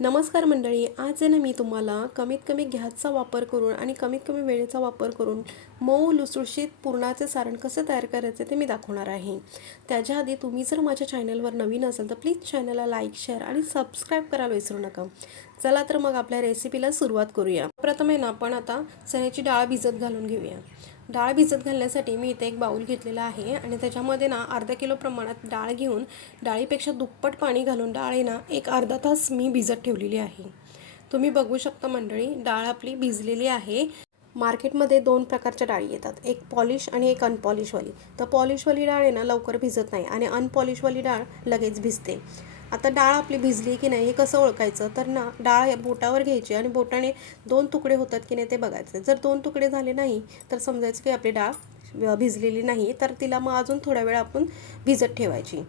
नमस्कार मंडळी, आज आहे ना मी तुम्हाला कमीत कमी गॅसचा वापर करून आणि कमीत कमी वेळेचा वापर करून मऊ लुसलुशीत पुरणाचे सारण कसं तयार करायचे ते मी दाखवणार आहे. त्याच्या आधी तुम्ही जर माझ्या चॅनलवर नवीन असाल तर प्लीज चॅनलला लाईक, शेअर आणि सबस्क्राईब करायला विसरू नका. चला तर मग आपल्या रेसिपीला सुरुवात करूया. प्रथम आहे ना आपण आता चण्याची डाळ भिजत घालून घेऊया. डाळ भिजत घालण्यासाठी मी इथे एक बाउल घेतलेला आहे आणि त्याच्यामध्ये ना अर्धा किलो प्रमाणात डाळ घेऊन डाळीपेक्षा दुप्पट पाणी घालून डाळ आहे ना एक अर्धा तास मी भिजत ठेवलेली आहे. तुम्ही बघू शकता मंडळी, डाळ आपली भिजलेली आहे. मार्केटमध्ये दोन प्रकारच्या डाळी येतात, एक पॉलिश आणि एक अनपॉलिशवाली. तर पॉलिशवाली डाळ आहे ना लवकर भिजत नाही आणि अनपॉलिशवाली डाळ लगेच भिजते. आता डाळ आपली भिजली की नाही हे कसं ओळखायचं, तर ना डाळ बोटावर घ्यायची आणि बोटाने दोन तुकडे होतात की नाही ते बघायचे. जर दोन तुकडे झाले नाही तर समजायचं की आपली डाळ भिजलेली नाही, तर तिला मग अजून थोड्या वेळ आपण भिजत ठेवायची.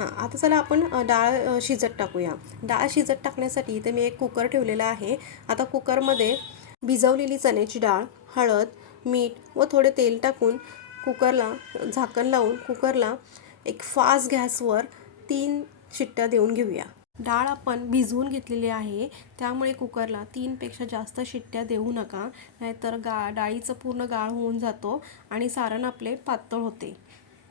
आता चला आपण डाळ शिजत टाकूया. डाळ शिजत टाकण्यासाठी इथे मी एक कुकर ठेवलेला आहे. आता कुकरमध्ये भिजवलेली चण्याची डाळ, हळद, मीठ व थोडे तेल टाकून कुकरला झाकण लावून कुकरला एक फास्ट गॅसवर 3 शिट्ट्या देऊन घेऊया. डाळ आपण भिजवून घेतलेली आहे, त्यामुळे कुकरला 3पेक्षा जास्त शिट्ट्या देऊ नका, नाहीतर डाळीचं पूर्ण गाळ होऊन जातो आणि सारण आपले पातळ होते.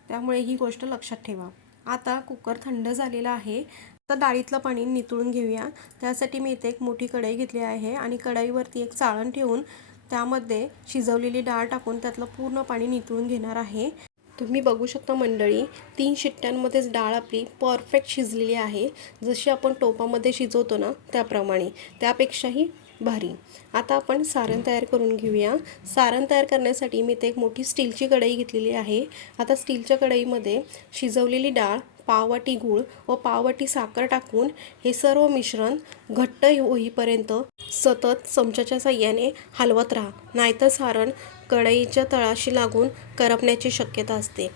त्यामुळे ही गोष्ट लक्षात ठेवा. आता कुकर थंड झालेला आहे. आता डाळीतलं पाणी नितळून घेऊया. त्यासाठी मी इथे एक मोठी कढई घेतली आहे आणि कढईवरती एक चाळण ठेवून त्यामध्ये शिजवलेली डाळ टाकून त्यातलं पूर्ण पाणी नितळून घेणार आहे. तुम्ही बघू शकता मंडळी, 3 शिट्ट्यांमध्येच डाळ आपली परफेक्ट शिजलेली आहे. जशी आपण टोपामध्ये शिजवतो ना त्याप्रमाणे, त्यापेक्षाही भारी. आता आपण सारण तयार करून घेऊया. सारण तयार करण्यासाठी मी इथे एक मोठी स्टीलची कढई घेतलेली आहे. आता स्टीलच्या कढईमध्ये शिजवलेली डाळ, पाववाटी गूळ व पाववाटी साखर टाकून हे सर्व मिश्रण घट्ट होईपर्यंत सतत चमच्याच्या साहाय्याने हलवत राहा, नाहीतर सारण कढईच्या तळाशी लागून करपण्याची शक्यता असते.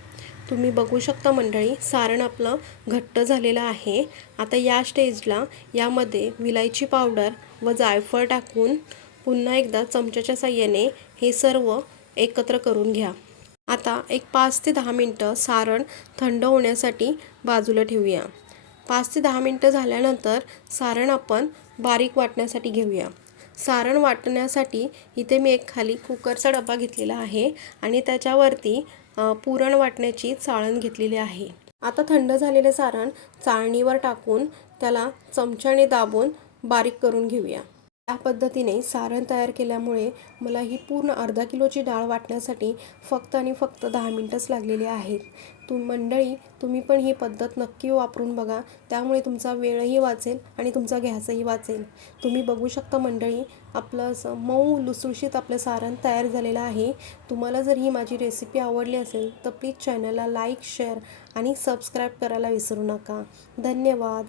तुम्ही बघू शकता मंडळी, सारण आपलं घट्ट झालेलं आहे. आता या स्टेजला यामध्ये विलायची पावडर व जायफळ टाकून पुन्हा एकदा चमच्याच्या साहाय्याने हे सर्व एकत्र करून घ्या. आता एक 5 ते 10 मिनटं सारण थंड होण्यासाठी बाजूला ठेवूया. 5 ते 10 मिनटं झाल्यानंतर सारण आपण बारीक वाटण्यासाठी घेऊया. सारण वाटण्यासाठी इथे मी एक खाली कुकरचा डबा घेतलेला आहे आणि त्याच्यावरती पुरण वाटण्याची चाळण घेतलेली आहे. आता थंड झालेले सारण चाळणीवर टाकून त्याला चमच्याने दाबून बारीक करून घेऊया. या पद्धतीने सारण तयार केल्यामुळे मला ही पूर्ण अर्धा किलोची डाळ वाटण्यासाठी फक्त आणि फक्त 10 मिनटंच लागलेली आहेत. मंडळी, तुम्ही पण ही पद्धत नक्की वापरून बघा, त्यामुळे तुमचा वेळही वाचेल आणि तुमचा गॅसही वाचेल. तुम्ही बघू शकता मंडळी, आपलं असं मऊ लुसलुशीत आपलं सारण तयार झालेलं आहे. तुम्हाला जर ही माझी रेसिपी आवडली असेल तर प्लीज चॅनलला लाईक, शेअर आणि सबस्क्राईब करायला विसरू नका. धन्यवाद.